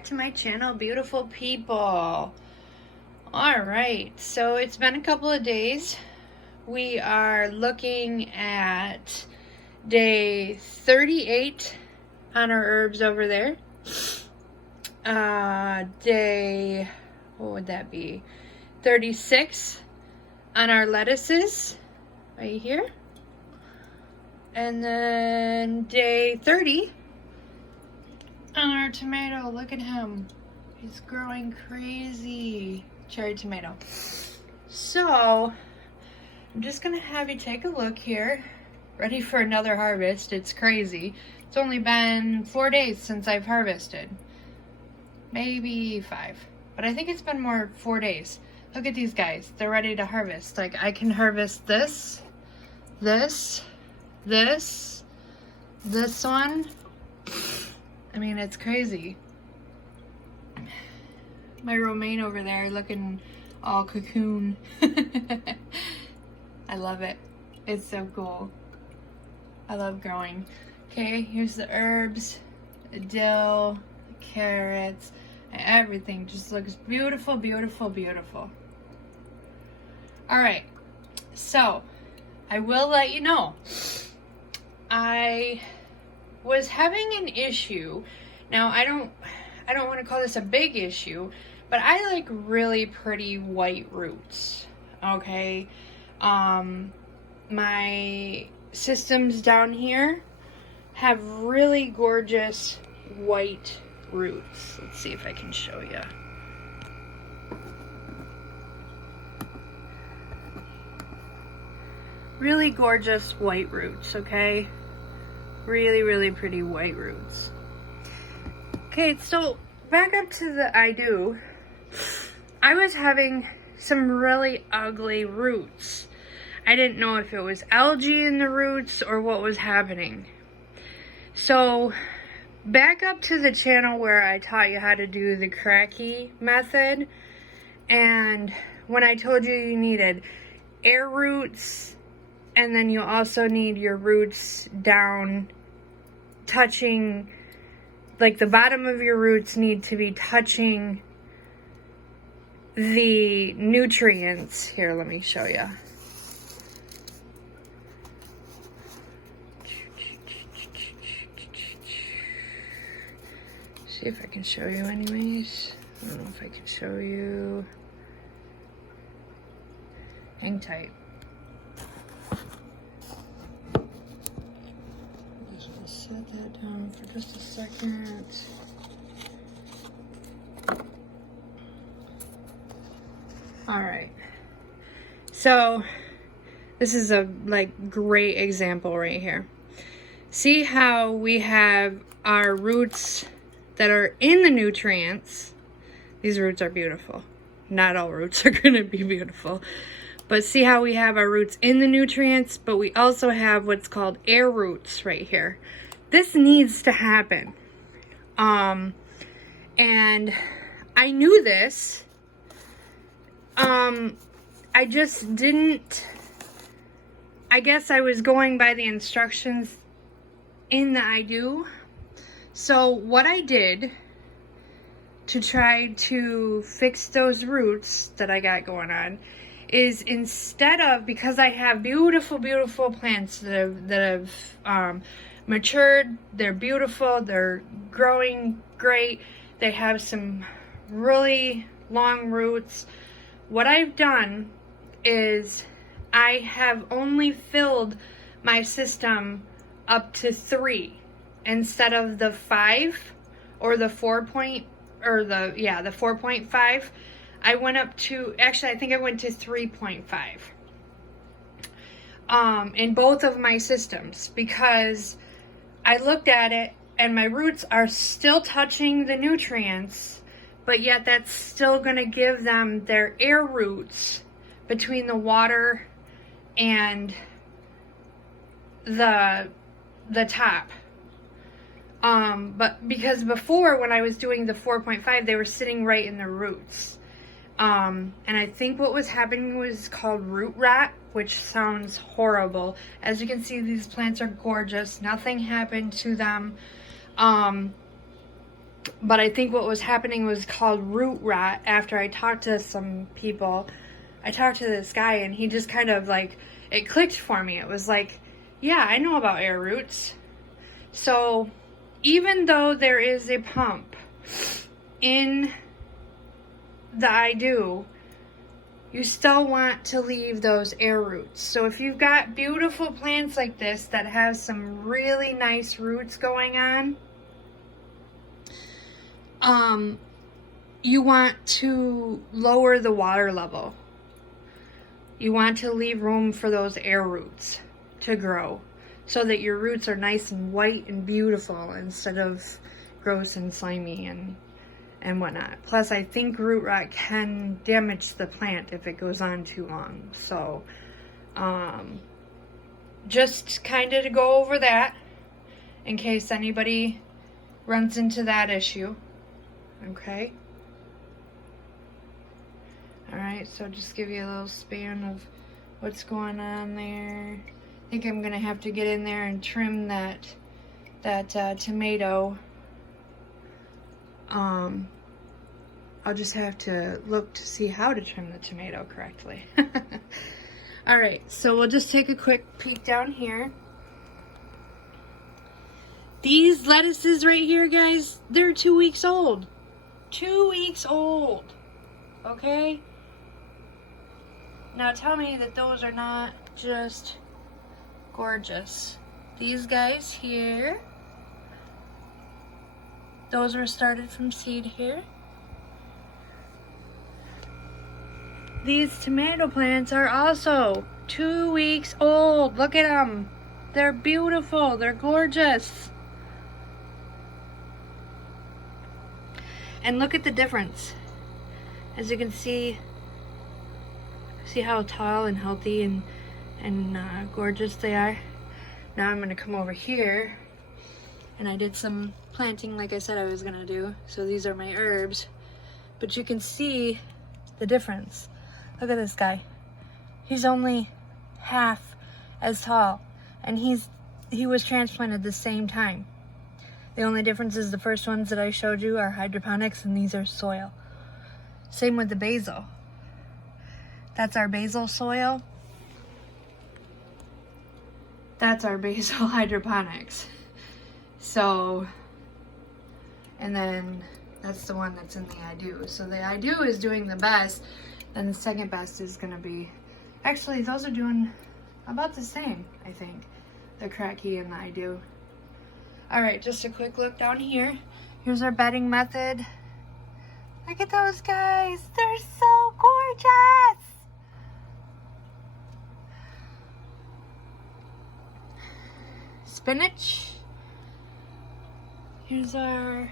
back to my channel, beautiful people. Alright, so it's been a couple of days. We are looking at day 38 on our herbs over there. Day, what would that be? 36 on our lettuces, right here. And then day 30 on our tomato. Look at him. He's growing crazy. Cherry tomato. So, I'm just going to have you take a look here. Ready for another harvest. It's crazy. It's only been 4 days since I've harvested. Maybe 5. But I think it's been more 4 days. Look at these guys. They're ready to harvest. Like, I can harvest this, this one. I mean, it's crazy. My romaine over there looking all cocoon. I love it. It's so cool. I love growing. Okay, here's the herbs, the dill, the carrots, and everything just looks beautiful, beautiful, beautiful. Alright, so I will let you know. I was having an issue. Now, I don't want to call this a big issue, but I like really pretty white roots. Okay, my systems down here have really gorgeous white roots. Let's see if I can show you. Really gorgeous white roots, okay? Really, really pretty white roots. Okay, so back up to the iDOO. I was having some really ugly roots. I didn't know if it was algae in the roots or what was happening. So back up to the channel where I taught you how to do the cracky method. And when I told you you needed air roots, and then you also need your roots down touching, like the bottom of your roots need to be touching the nutrients. Here, let me show you. See if I can show you anyways. I don't know if I can show you. Hang tight. Set that down for just a second. Alright. So, this is a great example right here. See how we have our roots that are in the nutrients. These roots are beautiful. Not all roots are going to be beautiful. But see how we have our roots in the nutrients, but we also have what's called air roots right here. This needs to happen. And I knew this. I just didn't, I guess I was going by the instructions in the iDOO. So what I did to try to fix those roots that I got going on is, instead of, because I have beautiful, beautiful plants that have matured, they're beautiful, they're growing great, they have some really long roots. What I've done is I have only filled my system up to 3 instead of the 5 or the 4.5. I went up to, actually I think I went to 3.5 in both of my systems, because I looked at it and my roots are still touching the nutrients, but yet that's still going to give them their air roots between the water and the top. But because before, when I was doing the 4.5, they were sitting right in the roots. And I think what was happening was called root rot, which sounds horrible. As you can see, these plants are gorgeous. Nothing happened to them. But I think what was happening was called root rot. After I talked to some people, I talked to this guy, and he just kind of like, it clicked for me. It was like, yeah, I know about air roots. So even though there is a pump in the iDOO, you still want to leave those air roots. So if you've got beautiful plants like this that have some really nice roots going on, you want to lower the water level. You want to leave room for those air roots to grow so that your roots are nice and white and beautiful instead of gross and slimy and whatnot. Plus, I think root rot can damage the plant if it goes on too long. So, just kind of to go over that in case anybody runs into that issue. Okay? Alright, so just give you a little span of what's going on there. I think I'm going to have to get in there and trim that tomato. I'll just have to look to see how to trim the tomato correctly. Alright, so we'll just take a quick peek down here. These lettuces right here, guys, they're 2 weeks old. 2 weeks old. Okay? Now tell me that those are not just gorgeous. These guys here, those were started from seed here. These tomato plants are also 2 weeks old. Look at them. They're beautiful. They're gorgeous. And look at the difference. As you can see how tall and healthy and gorgeous they are. Now I'm going to come over here, and I did some planting like I said I was going to do. So these are my herbs. But you can see the difference. Look at this guy. He's only half as tall, and he was transplanted the same time. The only difference is the first ones that I showed you are hydroponics, and these are soil. Same with the basil. That's our basil soil. That's our basil hydroponics. So, and then that's the one that's in the iDOO. So the iDOO is doing the best, and the second best is going to be, actually those are doing about the same, I think, the Cracky and the iDOO. Alright, just a quick look down here. Here's our bedding method. Look at those guys. They're so gorgeous. Spinach. Here's our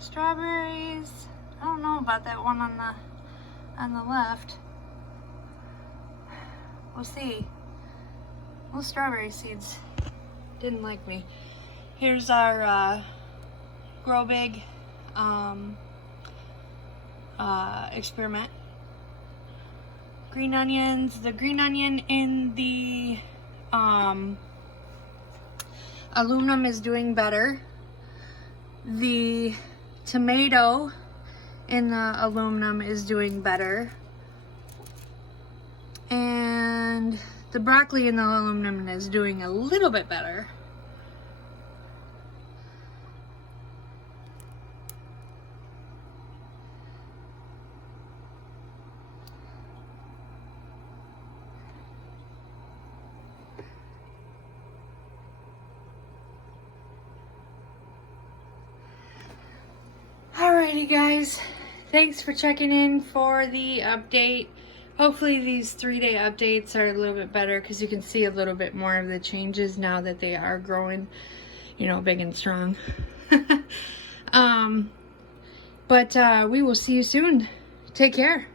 strawberries. I don't know about that one on the left. We'll see. Those strawberry seeds didn't like me. Here's our Grow Big experiment. Green onions. The green onion in the aluminum is doing better. The tomato in the aluminum is doing better. And the broccoli in the aluminum is doing a little bit better. Alrighty guys, thanks for checking in for the update. Hopefully these 3-day updates are a little bit better because you can see a little bit more of the changes now that they are growing, you know, big and strong. But we will see you soon. Take care.